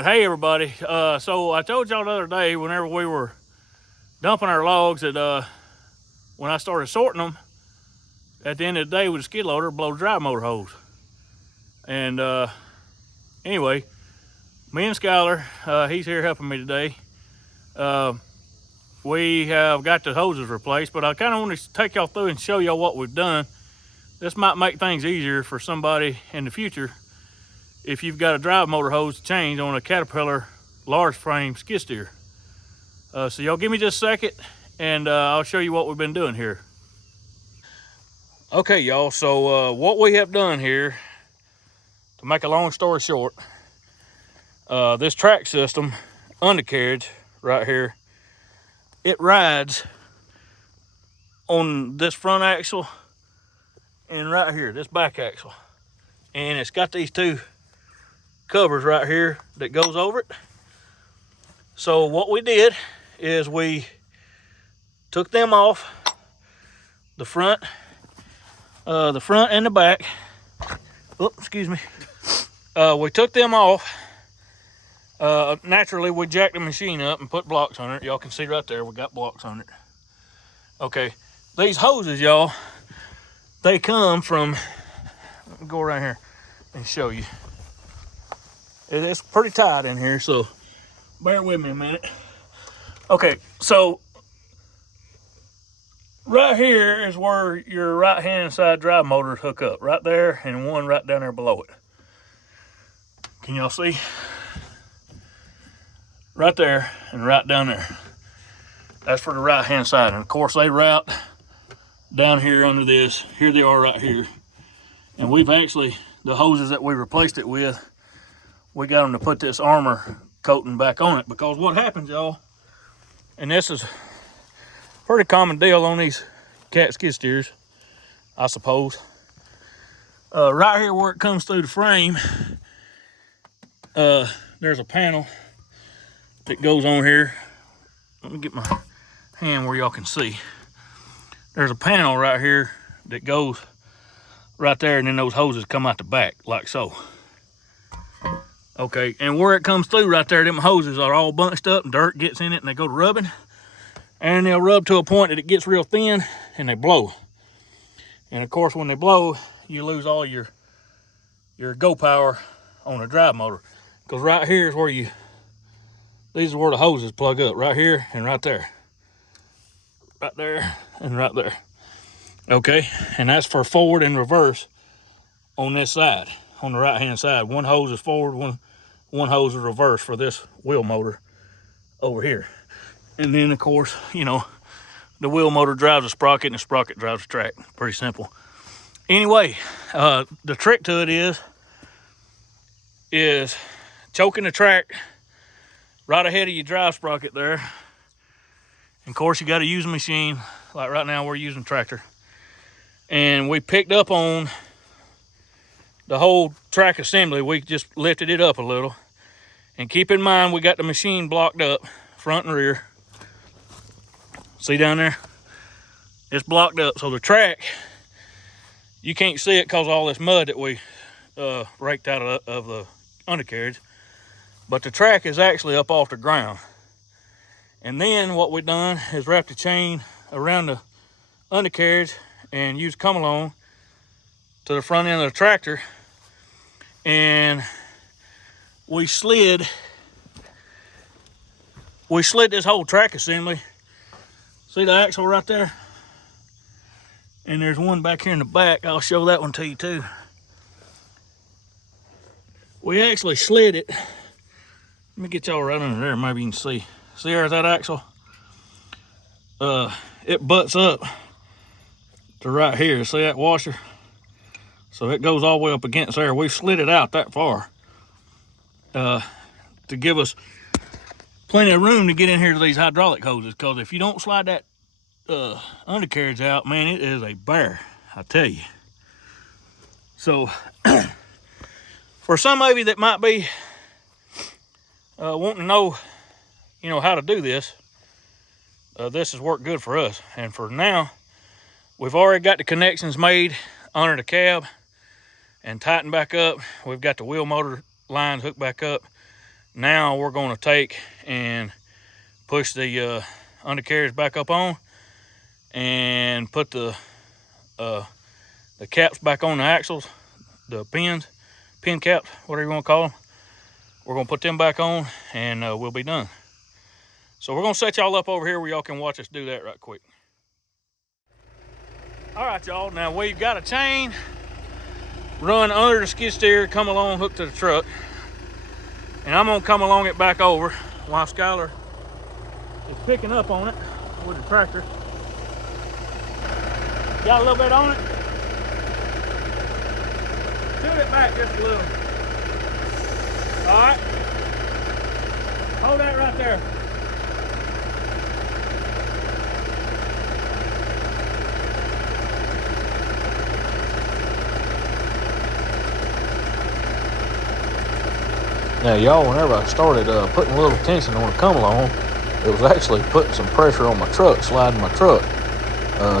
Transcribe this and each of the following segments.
right, hey everybody. So I told y'all the other day, whenever we were dumping our logs, that when I started sorting them, at the end of the day with a skid loader, blow dry motor hose. And anyway, me and Skylar, he's here helping me today. We have got the hoses replaced, but I kind of want to take y'all through and show y'all what we've done. This might make things easier for somebody in the future if you've got a drive motor hose to change on a Caterpillar large frame skid steer. So y'all give me just a second and I'll show you what we've been doing here. Okay, y'all, so what we have done here, to make a long story short, this track system undercarriage right here, it rides on this front axle and right here, this back axle. And it's got these two covers right here that goes over it. So what we did is we took them off, the front and the back. Oops, excuse me. We took them off. Naturally, we jacked the machine up and put blocks on it. Y'all can see right there, we got blocks on it. Okay, these hoses, y'all, they come from, let me go around here and show you. It's pretty tight in here, so bear with me a minute. Okay, so right here is where your right hand side drive motors hook up, right there, and one right down there below it. Can y'all see? Right there and right down there. That's for the right hand side. And of course they route down here under this. Here they are right here. And we've actually, the hoses that we replaced it with, we got them to put this armor coating back on it, because what happens, y'all, and this is a pretty common deal on these cat skid steers, I suppose. Right here where it comes through the frame, there's a panel that goes on here. Let me get my hand where y'all can see. There's a panel right here that goes right there, and then those hoses come out the back like so. Okay, and where it comes through right there, them hoses are all bunched up and dirt gets in it and they go to rubbing. And they'll rub to a point that it gets real thin and they blow. And of course, when they blow, you lose all your go power on a drive motor. Because right here is where these are where the hoses plug up, right here and right there. Right there and right there. Okay, and that's for forward and reverse on this side, on the right hand side. One hose is forward, one hose is reverse for this wheel motor over here. And then of course, you know, the wheel motor drives a sprocket and the sprocket drives the track. Pretty simple. Anyway, the trick to it is choking the track right ahead of your drive sprocket there. And of course, you got to use a machine. Like right now, we're using a tractor. And we picked up on the whole track assembly. We just lifted it up a little. And keep in mind, we got the machine blocked up, front and rear. See down there? It's blocked up. So the track, you can't see it because of all this mud that we raked out of the undercarriage. But the track is actually up off the ground. And then what we've done is wrap the chain around the undercarriage and use come along to the front end of the tractor. And we slid this whole track assembly. See the axle right there? And there's one back here in the back. I'll show that one to you too. We actually slid it. Let me get y'all right under there, maybe you can see. See there's that axle? It butts up to right here. See that washer? So it goes all the way up against there. We slid it out that far to give us plenty of room to get in here to these hydraulic hoses. Because if you don't slide that undercarriage out, man, it is a bear, I tell you. So for some of you that might be wanting to know, you know, how to do this, this has worked good for us. And for now, we've already got the connections made under the cab and tightened back up. We've got the wheel motor lines hooked back up. Now we're going to take and push the undercarriage back up on and put the caps back on the axles, the pin caps, whatever you want to call them. We're going to put them back on and we'll be done. So we're going to set y'all up over here where y'all can watch us do that right quick. All right, y'all, now we've got a chain run under the skid steer, come along, hook to the truck. And I'm gonna come along it back over while Skylar is picking up on it with the tractor. Got a little bit on it? Tilt it back just a little. All right. Hold that right there. Now y'all, whenever I started putting a little tension on the come along, it was actually putting some pressure on my truck, sliding my truck.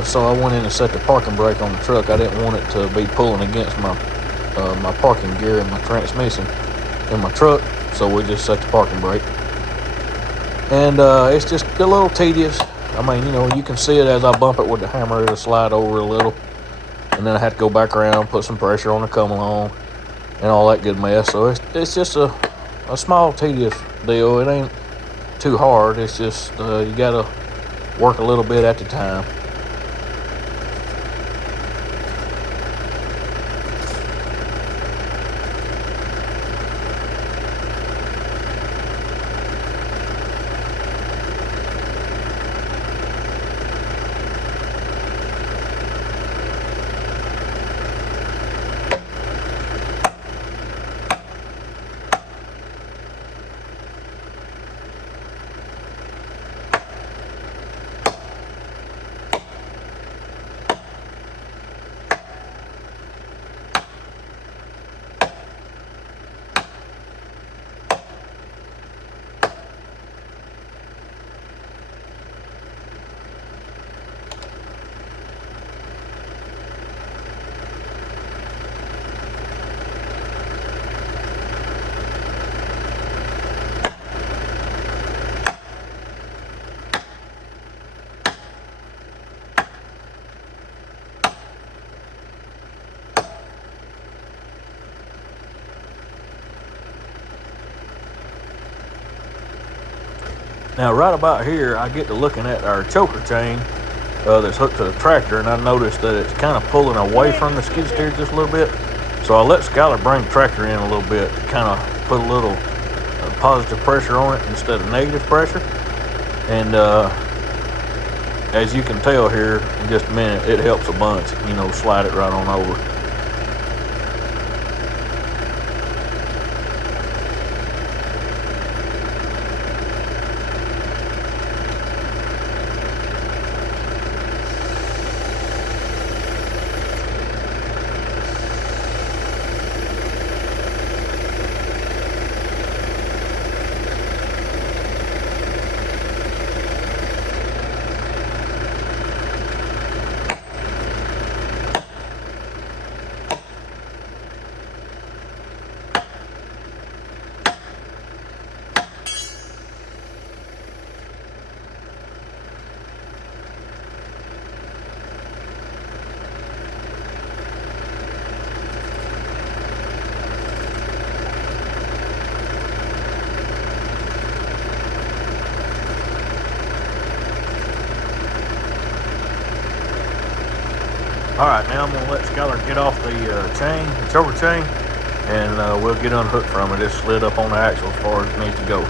So I went in and set the parking brake on the truck. I didn't want it to be pulling against my my parking gear and my transmission in my truck, so we just set the parking brake. And it's just a little tedious. I mean, you know, you can see it as I bump it with the hammer, it'll slide over a little. And then I had to go back around, put some pressure on the come along and all that good mess. So it's just a small tedious deal. It ain't too hard. It's just you gotta work a little bit at a time. Now right about here, I get to looking at our choker chain that's hooked to the tractor, and I noticed that it's kind of pulling away from the skid steer just a little bit. So I let Skylar bring the tractor in a little bit to kind of put a little positive pressure on it instead of negative pressure. And as you can tell here in just a minute, it helps a bunch, you know, slide it right on over. Alright, now I'm going to let Skylar get off the choker chain, and we'll get unhooked from it. It's slid up on the axle as far as it needs to go.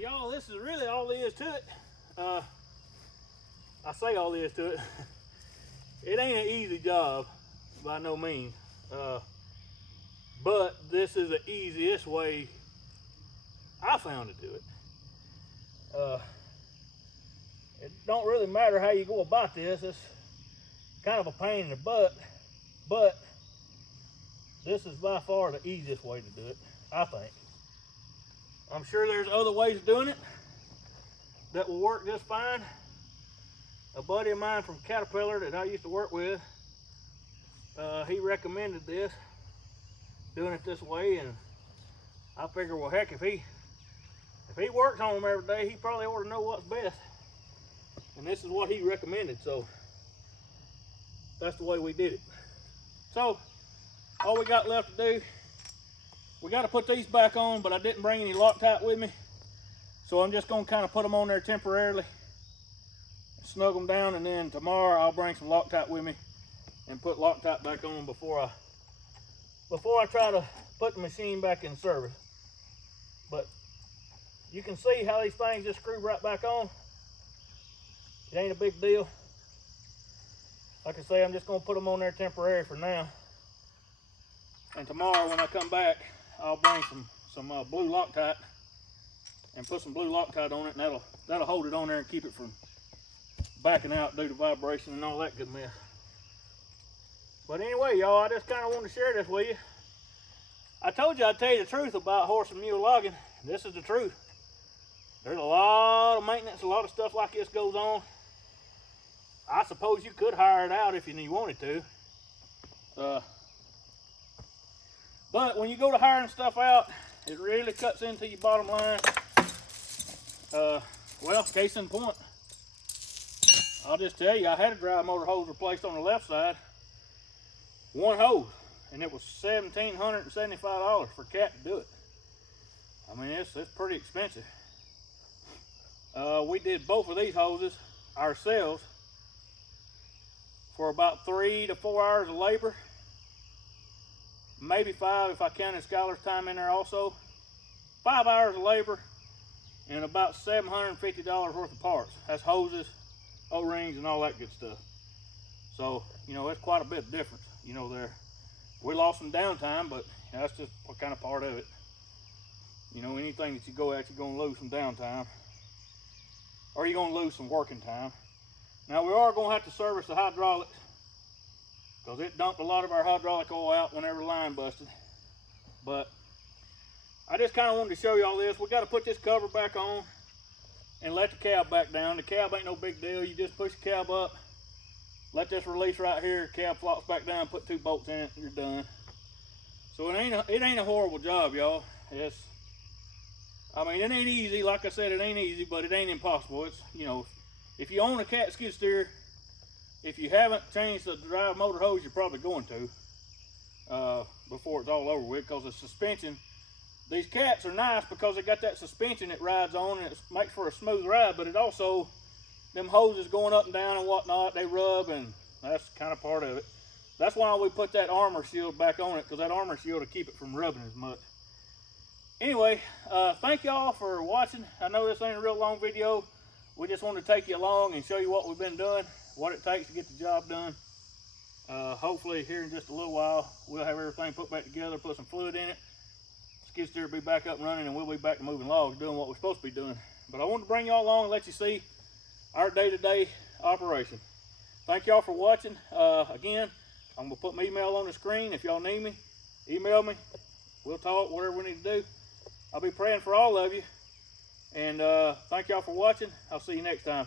y'all, this is really all there is to it. I say all there is to it. It ain't an easy job by no means. But this is the easiest way I found to do it. It don't really matter how you go about this. It's kind of a pain in the butt, but this is by far the easiest way to do it, I think. I'm sure there's other ways of doing it that will work just fine. A buddy of mine from Caterpillar that I used to work with, he recommended this, doing it this way, and I figure, well, heck, if he works on them every day, he probably ought to know what's best. And this is what he recommended, so that's the way we did it. So all we got left to do, we got to put these back on, but I didn't bring any Loctite with me, so I'm just going to kind of put them on there temporarily, snug them down, and then tomorrow I'll bring some Loctite with me and put Loctite back on them before I try to put the machine back in service. But you can see how these things just screw right back on. It ain't a big deal. Like I say, I'm just going to put them on there temporary for now. And tomorrow when I come back, I'll bring some blue Loctite and put some blue Loctite on it, and that'll hold it on there and keep it from backing out due to vibration and all that good mess. But anyway, y'all, I just kind of wanted to share this with you. I told you I'd tell you the truth about horse and mule logging. This is the truth. There's a lot of maintenance, a lot of stuff like this goes on. I suppose you could hire it out if you wanted to. But when you go to hiring stuff out, it really cuts into your bottom line. Well, case in point, I'll just tell you, I had a drive motor hose replaced on the left side. One hose, and it was $1,775 for Cat to do it. I mean, it's pretty expensive. We did both of these hoses ourselves for about 3 to 4 hours of labor. Maybe 5 if I counted Skylar's time in there also. 5 hours of labor and about $750 worth of parts. That's hoses, O-rings, and all that good stuff. So, you know, it's quite a bit of difference, you know, there. We lost some downtime, but that's just kind of part of it. You know, anything that you go at, you're going to lose some downtime. Or you're going to lose some working time. Now, we are going to have to service the hydraulics, because it dumped a lot of our hydraulic oil out whenever the line busted. But I just kind of wanted to show you all this. We got to put this cover back on and let the cab back down. The cab ain't no big deal. You just push the cab up, let this release right here, cab flops back down, put 2 bolts in it, and you're done. So it ain't a horrible job, y'all. I mean, it ain't easy. Like I said, it ain't easy, but it ain't impossible. It's, you know, if you own a Cat skid steer, if you haven't changed the drive motor hose, you're probably going to before it's all over with, because the suspension, these Cats are nice because they got that suspension it rides on, and it makes for a smooth ride, but it also, them hoses going up and down and whatnot, they rub, and that's kind of part of it. That's why we put that armor shield back on it, because that armor shield will keep it from rubbing as much. Anyway, thank y'all for watching. I know this ain't a real long video. We just wanted to take you along and show you what we've been doing, what it takes to get the job done. Hopefully here in just a little while, we'll have everything put back together, put some fluid in it. Skid steer will be back up and running, and we'll be back to moving logs, doing what we're supposed to be doing. But I wanted to bring y'all along and let you see our day-to-day operation. Thank y'all for watching. Again, I'm gonna put my email on the screen. If y'all need me, email me. We'll talk, whatever we need to do. I'll be praying for all of you. And thank y'all for watching. I'll see you next time.